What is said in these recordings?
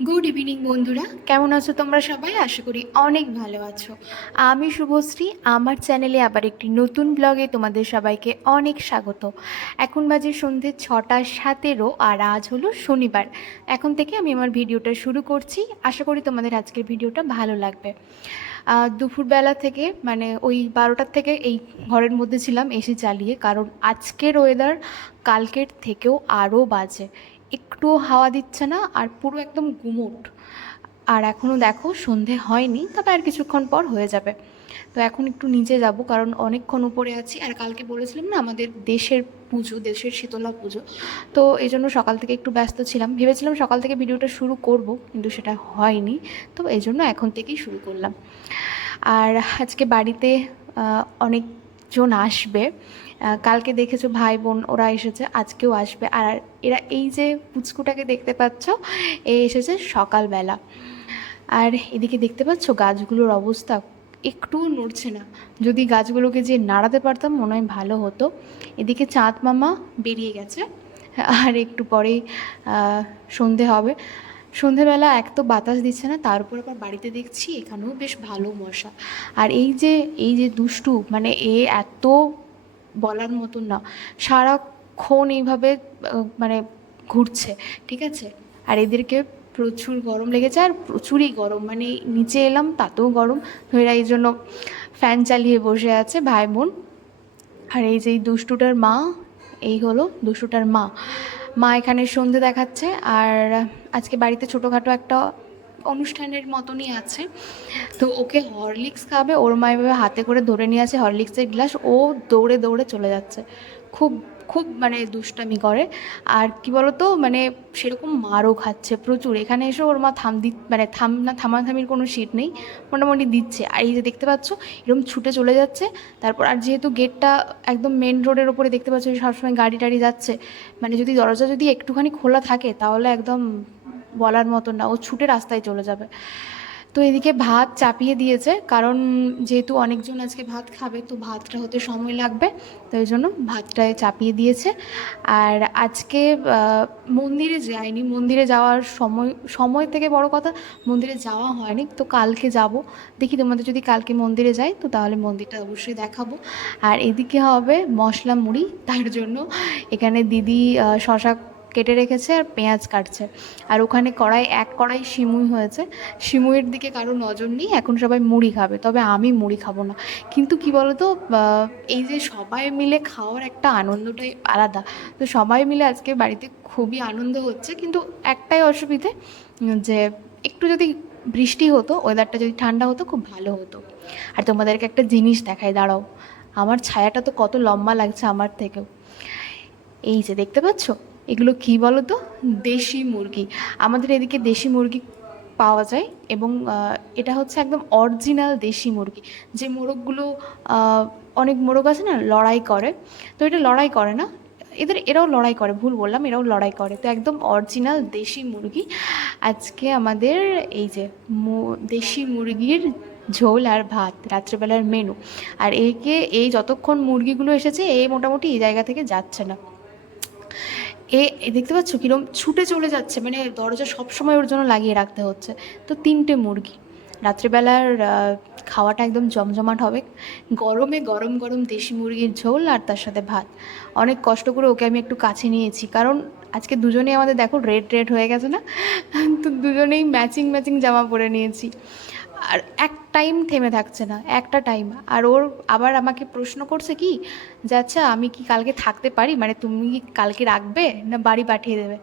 Good evening বন্ধুরা, কেমন আছো তোমরা সবাই? আশা করি অনেক ভালো আছো। আমি শুভশ্রী, আমার চ্যানেলে আবার একটি নতুন ব্লগে তোমাদের সবাইকে অনেক স্বাগত। এখন বাজে সন্ধে 6:17 আর আজ হলো শনিবার। এখন থেকে আমি আমার ভিডিওটা শুরু করছি। আশা করি তোমাদের আজকের ভিডিওটা ভালো লাগবে। দুপুরবেলা থেকে মানে ওই 12টার থেকে এই ঘরের মধ্যে ছিলাম এসি চালিয়ে, কারণ আজকের ওয়েদার কালকের থেকেও আরও বাজে। একটুও হাওয়া দিচ্ছে না, আর পুরো একদম গুমোট। আর এখনও দেখো সন্ধে হয়নি, তবে আর কিছুক্ষণ পর হয়ে যাবে। তো এখন একটু নিচে যাব, কারণ অনেকক্ষণ উপরে আছি। আর কালকে বলেছিলাম না আমাদের দেশের পুজো, দেশের শীতলা পুজো, তো এই জন্য সকাল থেকে একটু ব্যস্ত ছিলাম। ভেবেছিলাম সকাল থেকে ভিডিওটা শুরু করব, কিন্তু সেটা হয়নি। তো এই জন্য এখন থেকেই শুরু করলাম। আর আজকে বাড়িতে অনেকজন আসবে। কালকে দেখেছো ভাই বোন ওরা এসেছে, আজকেও আসবে। আর এরা এই যে পুচকুটাকে দেখতে পাচ্ছ, এ এসেছে সকালবেলা। আর এদিকে দেখতে পাচ্ছ গাছগুলোর অবস্থা একটুও নড়ছে না। যদি গাছগুলোকে যে নাড়াতে পারতাম মনে হয় ভালো হতো। এদিকে চাঁদ মামা বেরিয়ে গেছে, আর একটু পরেই সন্ধে হবে। সন্ধেবেলা এক তো বাতাস দিচ্ছে না, তার উপর আবার বাড়িতে দেখছি এখানেও বেশ ভালো মশা। আর এই যে দুষ্টু, মানে এ এত বলার মতন না, সারাক্ষণ এইভাবে মানে ঘুরছে, ঠিক আছে। আর এদেরকে প্রচুর গরম লেগেছে, আর প্রচুরই গরম, মানে নিচে এলাম তাতেও গরম। তো এরা এই জন্য ফ্যান চালিয়ে বসে আছে ভাই বোন। আর এই যে এই দুষ্টুটার মা, এই হলো দুষ্টুটার মা। মা এখানে সন্ধে দেখাচ্ছে। আর আজকে বাড়িতে ছোটোখাটো একটা অনুষ্ঠানের মতনই আছে। তো ওকে হরলিক্স খাবে, ওর মা এভাবে হাতে করে ধরে নিয়ে আছে হরলিক্সের গ্লাস, ও দৌড়ে দৌড়ে চলে যাচ্ছে। খুব খুব মানে দুষ্টামি করে। আর কি বলতো, মানে সেরকম মারও খাচ্ছে প্রচুর। এখানে এসে ওর মা মানে থামাথামির কোনো সিট নেই, মোটামুটি দিচ্ছে। আর এই যে দেখতে পাচ্ছ এরকম ছুটে চলে যাচ্ছে। তারপর আর যেহেতু গেটটা একদম মেন রোডের ওপরে, দেখতে পাচ্ছ সবসময় গাড়ি টাড়ি যাচ্ছে, মানে যদি দরজা যদি একটুখানি খোলা থাকে তাহলে একদম বলার মতো না, ও ছুটে রাস্তায় চলে যাবে। তো এদিকে ভাত চাপিয়ে দিয়েছে, কারণ যেহেতু অনেকজন আজকে ভাত খাবে, তো ভাতটা হতে সময় লাগবে। তো এই জন্য ভাতটায় চাপিয়ে দিয়েছে। আর আজকে মন্দিরে যাইনি, মন্দিরে যাওয়ার সময় সময় থেকে বড় কথা মন্দিরে যাওয়া হয়নি। তো কালকে যাব, দেখি তোমাদের যদি কালকে মন্দিরে যাই তো তাহলে মন্দিরটা অবশ্যই দেখাবো। আর এদিকে হবে মশলা মুড়ি, তার জন্য এখানে দিদি শশা কেটে রেখেছে আর পেঁয়াজ কাটছে। আর ওখানে এক কড়াই সিমুই হয়েছে। সিমুইয়ের দিকে কারো নজর নেই, এখন সবাই মুড়ি খাবে, তবে আমি মুড়ি খাবো না। কিন্তু কি বলতো, এই যে সবাই মিলে খাওয়ার একটা আনন্দটাই আলাদা। তো সবাই মিলে আজকে বাড়িতে খুবই আনন্দ হচ্ছে, কিন্তু একটাই অসুবিধে, যে একটু যদি বৃষ্টি হতো, ওয়েদারটা যদি ঠান্ডা হতো খুব ভালো হতো। আর তোমাদেরকে একটা জিনিস দেখাই, দাঁড়াও। আমার ছায়াটা তো কত লম্বা লাগছে আমার থেকেও। এই যে দেখতে পাচ্ছ, এগুলো কি বলো তো? দেশি মুরগি। আমাদের এদিকে দেশি মুরগি পাওয়া যায়, এবং এটা হচ্ছে একদম অরিজিনাল দেশি মুরগি। যে মোরগগুলো, অনেক মোরগ আছে না লড়াই করে, তো এটা লড়াই করে না। এরাও লড়াই করে, ভুল বললাম, এরাও লড়াই করে। তো একদম অরিজিনাল দেশি মুরগি। আজকে আমাদের এই যে দেশি মুরগির ঝোল আর ভাত রাত্রেবেলার মেনু। আর এই যতক্ষণ মুরগিগুলো এসেছে, মোটামুটি এই জায়গা থেকে যাচ্ছে না। দেখতে পাচ্ছ কিরম ছুটে চলে যাচ্ছে, মানে দরজা সবসময় ওর জন্য লাগিয়ে রাখতে হচ্ছে। তো 3টে মুরগি রাত্রিবেলার খাওয়াটা একদম জমজমাট হবে। গরমে গরম গরম দেশি মুরগির ঝোল আর তার সাথে ভাত। অনেক কষ্ট করে ওকে আমি একটু কাছে নিয়েছি, কারণ আজকে দুজনেই আমাদের দেখো রেড রেড হয়ে গেছে না, তো দুজনেই ম্যাচিং ম্যাচিং জামা পরে নিয়েছি। আর এক টাইম থেমে থাকছে না, একটা টাইম। আর ওর আবার আমাকে প্রশ্ন করছে কি, যে আচ্ছা আমি কি কালকে থাকতে পারি, মানে তুমি কি কালকে রাখবে না বাড়ি পাঠিয়ে দেবে।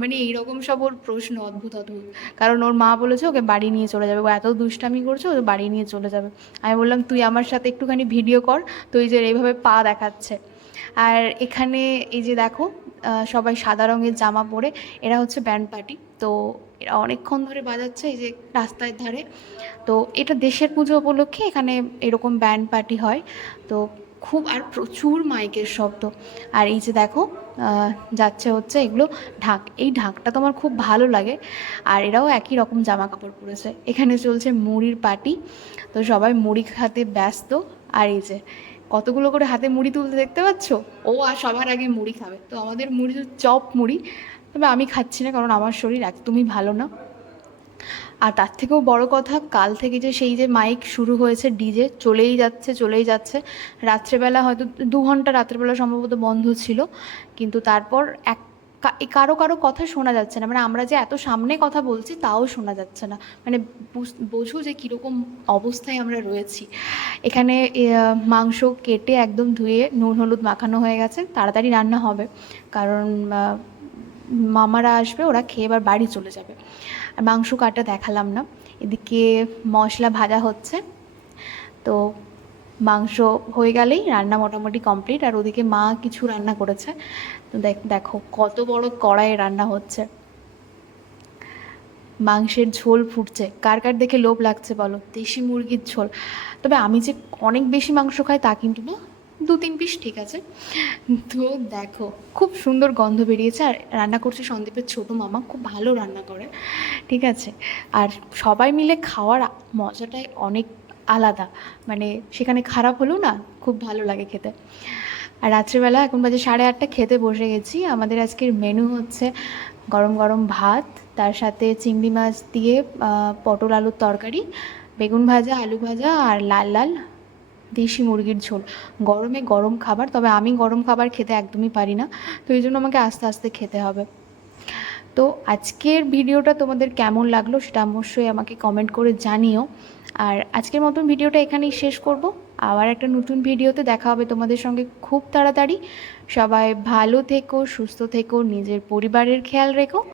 মানে এইরকম সব ওর প্রশ্ন, অদ্ভুত অদ্ভুত। কারণ ওর মা বলেছে ওকে বাড়ি নিয়ে চলে যাবে, ও এত দুষ্টামি করছে, ও বাড়ি নিয়ে চলে যাবে। আমি বললাম তুই আমার সাথে একটুখানি ভিডিও কর। তো এই যে এইভাবে পা দেখাচ্ছে। আর এখানে এই যে দেখো, সবাই সাদা রঙের জামা পরে, এরা হচ্ছে ব্যান্ড পার্টি। তো এরা অনেকক্ষণ ধরে বাজাচ্ছে এই যে রাস্তার ধারে। তো এটা দেশের পুজো উপলক্ষে এখানে এরকম ব্যান্ড পার্টি হয়। তো খুব, আর প্রচুর মাইকের শব্দ। আর এই যে দেখো, যাচ্ছে হচ্ছে এগুলো এই ঢাকটা তো আমার খুব ভালো লাগে। আর এরাও একই রকম জামা কাপড় পরেছে। এখানে চলছে মুড়ির পার্টি, তো সবাই মুড়ি খাতে ব্যস্ত। আর এই যে কতগুলো করে হাতে মুড়ি তুলতে দেখতে পাচ্ছ। ও আর সবার আগে মুড়ি খাবে, তো আমাদের মুড়ি চপ মুড়ি। তবে আমি খাচ্ছি না, কারণ আমার শরীর একদমই ভালো না। আর তার থেকেও বড় কথা, কাল থেকে যে সেই যে মাইক শুরু হয়েছে, ডিজে চলেই যাচ্ছে চলেই যাচ্ছে। রাত্রেবেলা হয়তো 2 ঘন্টা রাত্রেবেলা সম্ভবত বন্ধ ছিল, কিন্তু তারপর কারো কারো কথা শোনা যাচ্ছে না, মানে আমরা যে এত সামনে কথা বলছি তাও শোনা যাচ্ছে না। মানে বোঝো যে কীরকম অবস্থায় আমরা রয়েছি। এখানে মাংস কেটে একদম ধুয়ে নুন হলুদ মাখানো হয়ে গেছে, তাড়াতাড়ি রান্না হবে, কারণ মামারা আসবে, ওরা খেয়ে এবার বাড়ি চলে যাবে। আর মাংস কাটা দেখালাম না। এদিকে মশলা ভাজা হচ্ছে, তো মাংস হয়ে গেলেই রান্না মোটামুটি কমপ্লিট। আর ওদিকে মা কিছু রান্না করেছে, তো দেখো কত বড় কড়াইয়ে রান্না হচ্ছে। মাংসের ঝোল ফুটছে, কার কার দেখে লোভ লাগছে বলো, দেশি মুরগির ঝোল। তবে আমি যে অনেক বেশি মাংস খাই তা কিন্তু না, 2-3 পিস ঠিক আছে। তো দেখো খুব সুন্দর গন্ধ বেরিয়েছে। আর রান্না করছে সন্দীপের ছোটো মামা, খুব ভালো রান্না করে, ঠিক আছে। আর সবাই মিলে খাওয়ার মজাটাই অনেক আলাদা, মানে সেখানে খারাপ হলেও না খুব ভালো লাগে খেতে। আর রাত্রিবেলা এখন বাজে 8:30, খেতে বসে গেছি। আমাদের আজকের মেনু হচ্ছে গরম গরম ভাত, তার সাথে চিংড়ি মাছ দিয়ে পটল আলুর তরকারি, বেগুন ভাজা, আলু ভাজা, আর লাল লাল দেশি মুরগির ঝোল। গরমে গরম খাবার, তবে আমি গরম খাবার খেতে একদমই পারি না, তো এই জন্য আমাকে আস্তে আস্তে খেতে হবে। তো আজকের ভিডিওটা তোমাদের কেমন লাগলো সেটা অবশ্যই আমাকে কমেন্ট করে জানিও। আর আজকের মতন ভিডিওটা এখানেই শেষ করব। আবার একটা নতুন ভিডিওতে দেখা হবে তোমাদের সঙ্গে খুব তাড়াতাড়ি। সবাই ভালো থেকো, সুস্থ থেকো, নিজের পরিবারের খেয়াল রেখো।